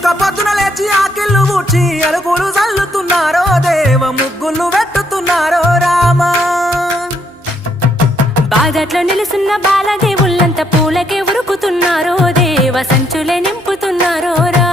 ఒక్క పొద్దున లేచి ఆకిళ్ళు ఊడ్చి అలుగులు చల్లుతున్నారో దేవ ముగ్గులు పెట్టుతున్నారో రామా బాదట్లో నిలుసున్న బాలదేవుళ్ళంతా పూలకే ఉరుకుతున్నారో దేవ సంచులే నింపుతున్నారో